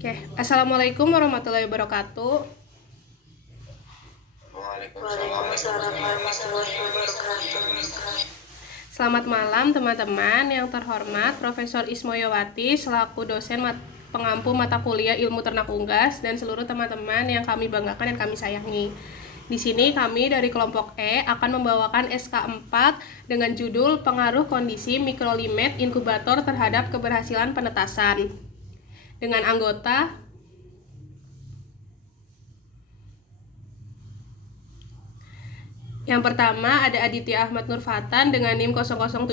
Oke, Assalamualaikum warahmatullahi wabarakatuh. Waalaikumsalam warahmatullahi wabarakatuh. Selamat malam teman-teman yang terhormat Profesor Ismoyowati selaku dosen pengampu mata kuliah Ilmu Ternak Unggas dan seluruh teman-teman yang kami banggakan dan kami sayangi. Di sini kami dari kelompok E akan membawakan SK4 dengan judul Pengaruh Kondisi Mikrolimet Inkubator terhadap Keberhasilan Penetasan. Dengan anggota yang pertama ada Aditya Ahmad Nurfatan dengan NIM 007,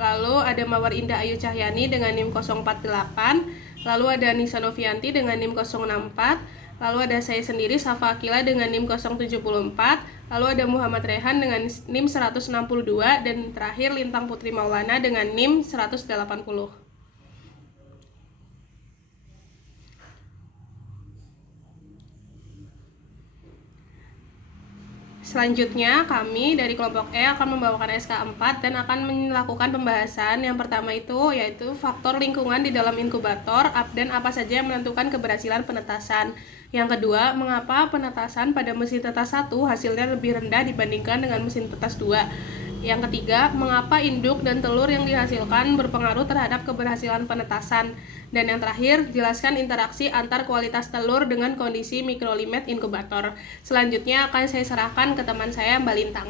lalu ada Mawar Indah Ayu Cahyani dengan NIM 048, lalu ada Nisa Novianti dengan NIM 064, lalu ada saya sendiri Safa Akila dengan NIM 074, lalu ada Muhammad Rehan dengan NIM 162, dan terakhir Lintang Putri Maulana dengan NIM 180. Selanjutnya, kami dari kelompok E akan membawakan SK4 dan akan melakukan pembahasan. Yang pertama yaitu faktor lingkungan di dalam inkubator dan apa saja yang menentukan keberhasilan penetasan. Yang kedua, mengapa penetasan pada mesin tetas 1 hasilnya lebih rendah dibandingkan dengan mesin tetas 2. Yang ketiga, mengapa induk dan telur yang dihasilkan berpengaruh terhadap keberhasilan penetasan. Dan yang terakhir, jelaskan interaksi antar kualitas telur dengan kondisi mikrolimet inkubator. Selanjutnya akan saya serahkan ke teman saya, Mbak Lintang.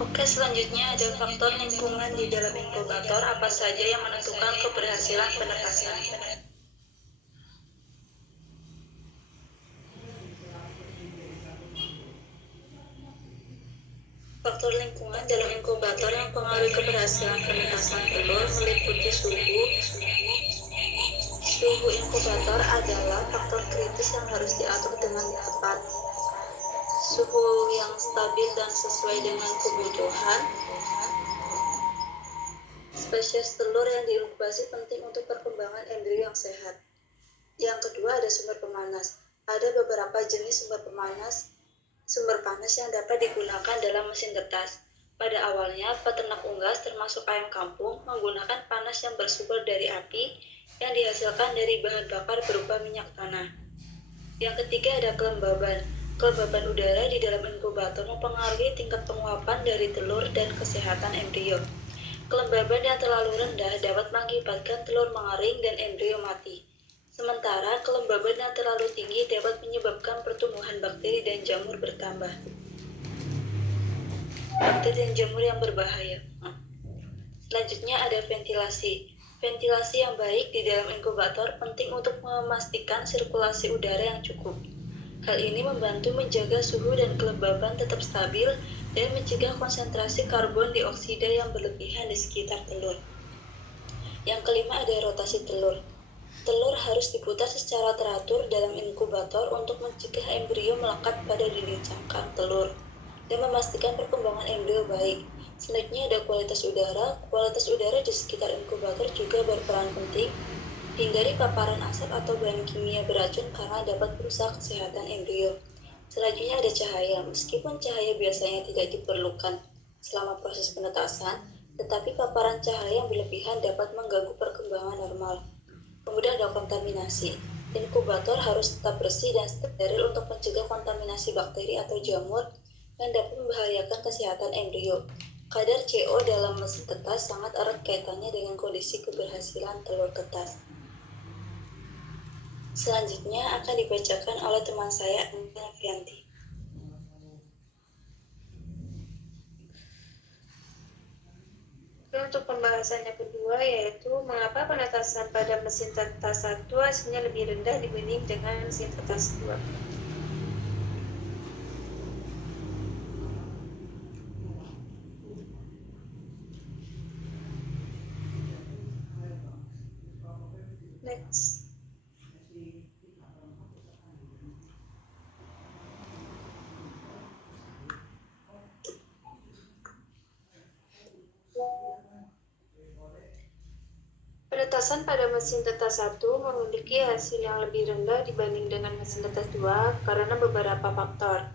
Oke, selanjutnya ada faktor lingkungan di dalam inkubator. Apa saja yang menentukan keberhasilan penetasan? Faktor lingkungan dalam inkubator yang mempengaruhi keberhasilan penetasan telur meliputi suhu inkubator adalah faktor kritis yang harus diatur dengan tepat. Suhu yang stabil dan sesuai dengan kebutuhan. Spesies telur yang diinkubasi penting untuk perkembangan embrio yang sehat. Yang kedua ada sumber pemanas. Ada beberapa jenis sumber panas yang dapat digunakan dalam mesin tetas. Pada awalnya, peternak unggas termasuk ayam kampung menggunakan panas yang bersumber dari api yang dihasilkan dari bahan bakar berupa minyak tanah. Yang ketiga ada kelembaban. Kelembaban udara di dalam inkubator mempengaruhi tingkat penguapan dari telur dan kesehatan embrio. Kelembaban yang terlalu rendah dapat mengakibatkan telur mengering dan embrio mati. Sementara kelembaban yang terlalu tinggi dapat menyebabkan pertumbuhan bakteri dan jamur bertambah. Bakteri dan jamur yang berbahaya. Selanjutnya ada ventilasi. Ventilasi yang baik di dalam inkubator penting untuk memastikan sirkulasi udara yang cukup. Hal ini membantu menjaga suhu dan kelembaban tetap stabil dan mencegah konsentrasi karbon dioksida yang berlebihan di sekitar telur. Yang kelima ada rotasi telur. Telur harus diputar secara teratur dalam inkubator untuk mencegah embrio melekat pada dinding cangkang telur dan memastikan perkembangan embrio baik. Selanjutnya ada kualitas udara. Kualitas udara di sekitar inkubator juga berperan penting. Hindari paparan asap atau bahan kimia beracun karena dapat merusak kesehatan embrio. Selanjutnya ada cahaya. Meskipun cahaya biasanya tidak diperlukan selama proses penetasan, tetapi paparan cahaya yang berlebihan dapat mengganggu perkembangan normal. Kemudian ada kontaminasi. Inkubator harus tetap bersih dan steril untuk mencegah kontaminasi bakteri atau jamur yang dapat membahayakan kesehatan embrio. Kadar CO dalam mesin tetas sangat erat kaitannya dengan kondisi keberhasilan telur tetas. Selanjutnya akan dibacakan oleh teman saya, Nisa Novianti. Untuk pembahasan yang kedua yaitu mengapa penetasan pada mesin tetas 1 hasilnya lebih rendah dibanding dengan mesin tetas 2. Next. Penetasan pada mesin tetas 1 memiliki hasil yang lebih rendah dibanding dengan mesin tetas 2 karena beberapa faktor.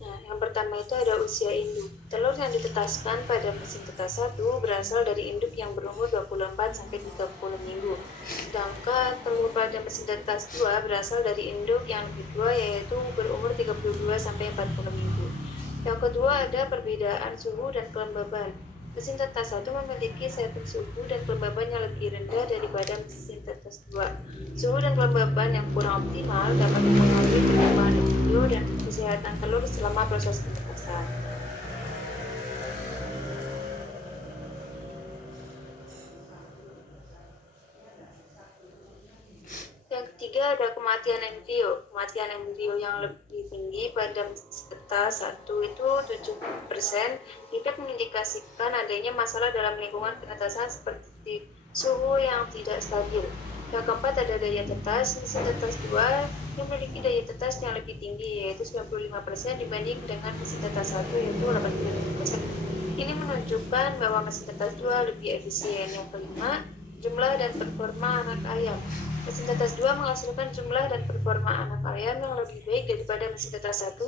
Nah, yang Yang pertama itu ada usia induk. Telur yang ditetaskan pada mesin tetas 1 berasal dari induk yang berumur 24-30 minggu. Sedangkan telur pada mesin tetas 2 berasal dari induk yang kedua yaitu berumur 32-40 minggu. Yang kedua ada perbedaan suhu dan kelembaban. Mesin tetas 1 memiliki setting suhu dan kelembaban yang lebih rendah daripada mesin tetas 2. Suhu dan kelembaban yang kurang optimal dapat mempengaruhi perkembangan embrio dan kesehatan telur selama proses penetasan. Yang ketiga ada kematian embrio. Kematian embrio yang lebih tinggi pada tetas 1 itu 70% dapat mengindikasikan adanya masalah dalam lingkungan penetasan seperti suhu yang tidak stabil. Yang keempat ada daya tetas. Mesin tetas 2 memiliki daya tetas yang lebih tinggi yaitu 95% dibanding dengan mesin tetas 1 yaitu 85%. Ini menunjukkan bahwa mesin tetas 2 lebih efisien. Yang kelima, jumlah dan performa anak ayam. Mesin tetas 2 menghasilkan jumlah dan performa anak ayam yang lebih baik daripada mesin tetas 1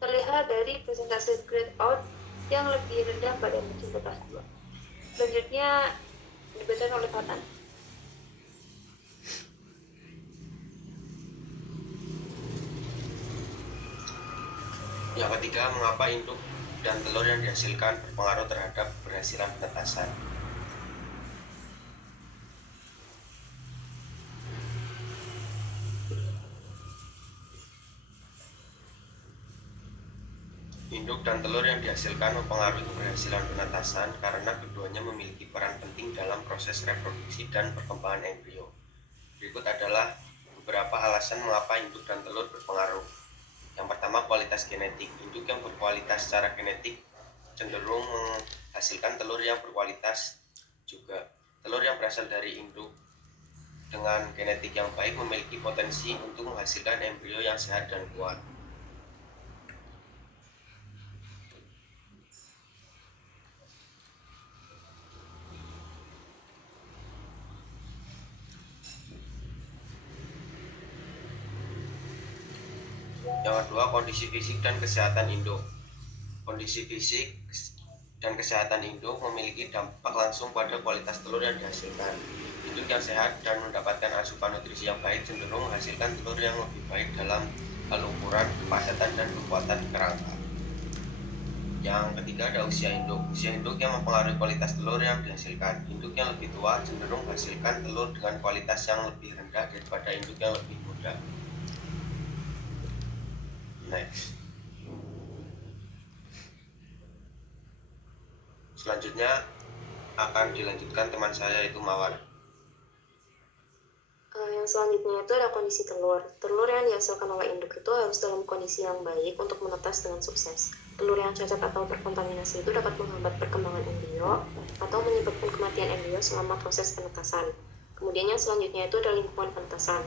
terlihat dari persentase grade out yang lebih rendah pada mesin tetas 2. Selanjutnya diberikan oleh Fatan. Yang ketiga, mengapa induk dan telur yang dihasilkan berpengaruh terhadap keberhasilan penetasan. Induk dan telur yang dihasilkan mempengaruhi keberhasilan penetasan karena keduanya memiliki peran penting dalam proses reproduksi dan perkembangan embrio. Berikut adalah beberapa alasan mengapa induk dan telur berpengaruh. Yang pertama, kualitas genetik. Induk yang berkualitas secara genetik cenderung menghasilkan telur yang berkualitas juga. Telur yang berasal dari induk dengan genetik yang baik memiliki potensi untuk menghasilkan embrio yang sehat dan kuat. Yang kedua, kondisi fisik dan kesehatan induk. Kondisi fisik dan kesehatan induk memiliki dampak langsung pada kualitas telur yang dihasilkan. Induk yang sehat dan mendapatkan asupan nutrisi yang baik cenderung menghasilkan telur yang lebih baik dalam hal ukuran, kepadatan, dan kekuatan kerangka. Yang ketiga ada usia induk. Usia induk yang mempengaruhi kualitas telur yang dihasilkan. Induk yang lebih tua cenderung menghasilkan telur dengan kualitas yang lebih rendah daripada induk yang lebih muda. Next. Selanjutnya akan dilanjutkan teman saya yaitu Mawar. Yang selanjutnya itu ada kondisi telur. Telur yang dihasilkan oleh induk itu harus dalam kondisi yang baik untuk menetas dengan sukses. Telur yang cacat atau terkontaminasi itu dapat menghambat perkembangan embrio atau menyebabkan kematian embrio selama proses penetasan. Kemudian yang selanjutnya itu ada lingkungan penetasan.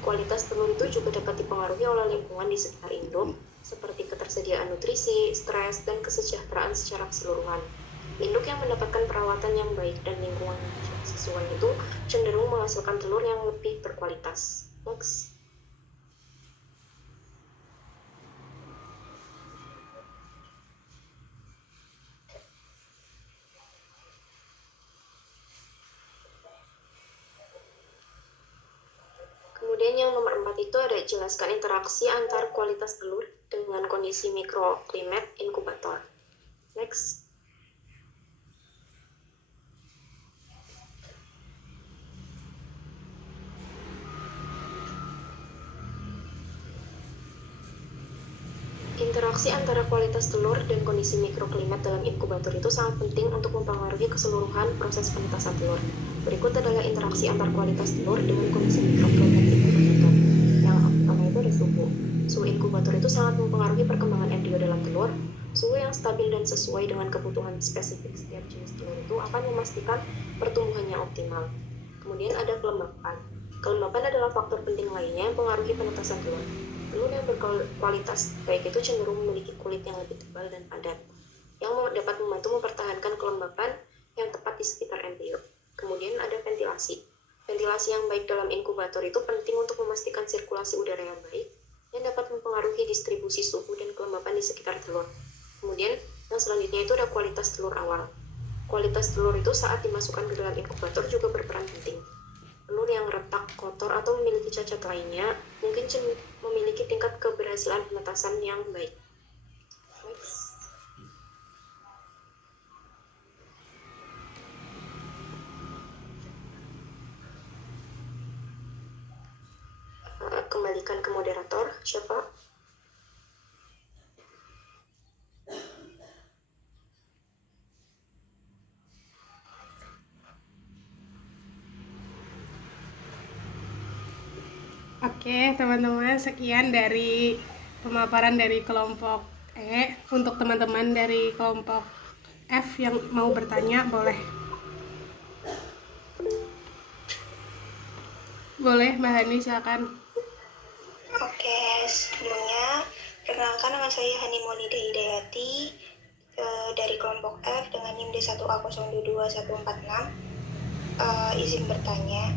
Kualitas telur itu juga dapat dipengaruhi oleh lingkungan di sekitar induk, seperti ketersediaan nutrisi, stres, dan kesejahteraan secara keseluruhan. Induk yang mendapatkan perawatan yang baik dan lingkungan yang sesuai itu cenderung menghasilkan telur yang lebih berkualitas. Next. Kemudian yang nomor 4 itu ada jelaskan interaksi antar kualitas telur dengan kondisi mikroklimat inkubator. Next. Interaksi antara kualitas telur dan kondisi mikroklimat dalam inkubator itu sangat penting untuk mempengaruhi keseluruhan proses penetasan telur. Berikut adalah interaksi antar kualitas telur dengan kondisi mikroklimat inkubator. Yang pertama itu ada suhu. Suhu inkubator itu sangat mempengaruhi perkembangan embrio dalam telur. Suhu yang stabil dan sesuai dengan kebutuhan spesifik setiap jenis telur itu akan memastikan pertumbuhannya optimal. Kemudian ada kelembapan. Kelembapan adalah faktor penting lainnya yang mempengaruhi penetasan telur. Telur yang berkualitas baik itu cenderung memiliki kulit yang lebih tebal dan padat, yang dapat membantu mempertahankan kelembapan yang tepat di sekitar embrio. Kemudian ada ventilasi. Ventilasi yang baik dalam inkubator itu penting untuk memastikan sirkulasi udara yang baik. yang dapat mempengaruhi distribusi suhu dan kelembapan di sekitar telur. Kemudian, yang selanjutnya itu ada kualitas telur awal. Kualitas telur itu saat dimasukkan ke dalam inkubator juga berperan penting. Telur yang retak, kotor, atau memiliki cacat lainnya mungkin memiliki tingkat keberhasilan penetasan yang baik. Next. Kembalikan ke moderator, Syafa. Oke, teman-teman, sekian dari pemaparan dari kelompok E. Untuk teman-teman dari kelompok F yang mau bertanya, boleh. Boleh, Mbak Hani, silakan. Oke, sebelumnya perkenalkan, nama saya Hani Maulida Hidayati dari kelompok F dengan NIM D1A022146. Izin bertanya,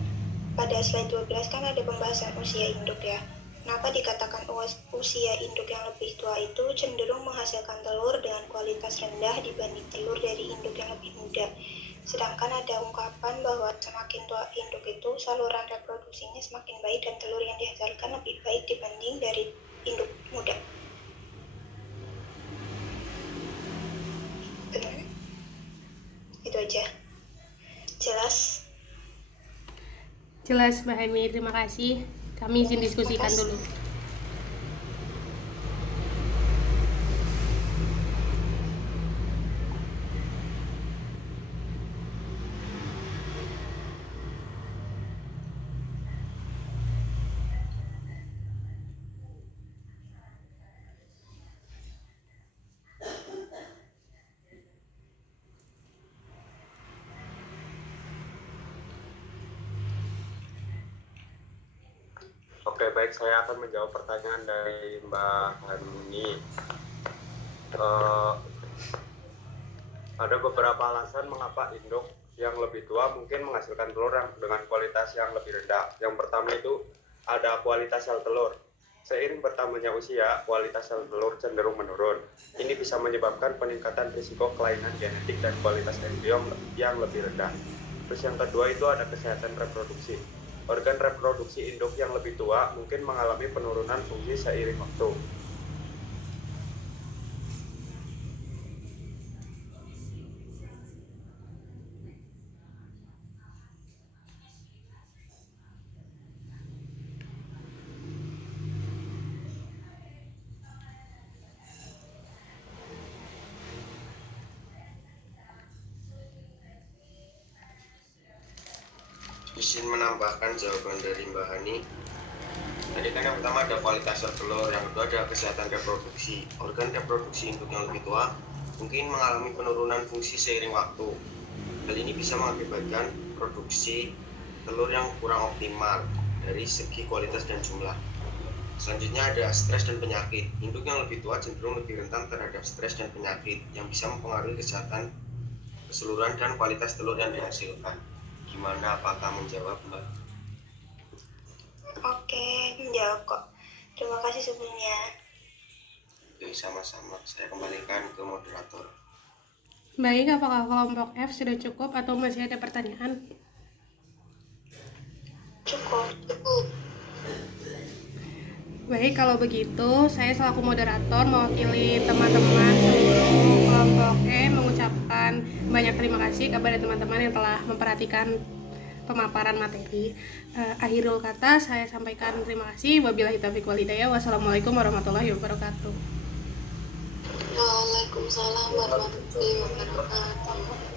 pada slide 12 kan ada pembahasan usia induk ya. Kenapa dikatakan usia induk yang lebih tua itu cenderung menghasilkan telur dengan kualitas rendah dibanding telur dari induk yang lebih muda? Sedangkan ada ungkapan bahwa semakin tua induk itu saluran reproduksinya semakin baik dan telur yang dihasilkan lebih baik dibanding dari induk muda. Benar? Itu aja. Jelas? Jelas, Mbak Hani, terima kasih. Kami izin diskusikan dulu. Oke, baik, saya akan menjawab pertanyaan dari Mbak Hani. Ada beberapa alasan mengapa induk yang lebih tua mungkin menghasilkan telur dengan kualitas yang lebih rendah. Yang pertama itu ada kualitas sel telur. Seiring bertambahnya usia, kualitas sel telur cenderung menurun. Ini bisa menyebabkan peningkatan risiko kelainan genetik dan kualitas embrion yang lebih rendah. Terus yang kedua itu ada kesehatan reproduksi. Organ reproduksi induk yang lebih tua mungkin mengalami penurunan fungsi seiring waktu. Izin menambahkan jawaban dari Mbak Hani. Tadi kan yang pertama ada kualitas sel telur, yang kedua ada kesehatan reproduksi. Organ reproduksi induk yang lebih tua mungkin mengalami penurunan fungsi seiring waktu. Hal ini bisa mengakibatkan produksi telur yang kurang optimal dari segi kualitas dan jumlah. Selanjutnya ada stres dan penyakit. Induk yang lebih tua cenderung lebih rentan terhadap stres dan penyakit yang bisa mempengaruhi kesehatan keseluruhan dan kualitas telur yang dihasilkan. Gimana, apakah menjawab, Mbak? Oke, menjawab kok. Terima kasih sebelumnya. Oke, sama-sama. Saya kembalikan ke moderator. Baik, apakah kelompok F sudah cukup atau masih ada pertanyaan? Cukup. Baik, kalau begitu saya selaku moderator mewakili teman-teman seluruh kelompok E mengucapkan banyak terima kasih kepada teman-teman yang telah memperhatikan pemaparan materi. Akhirul kata saya sampaikan terima kasih. Wabillahi taufiq wal hidayah. Wassalamualaikum warahmatullahi wabarakatuh. Waalaikumsalam warahmatullahi wabarakatuh.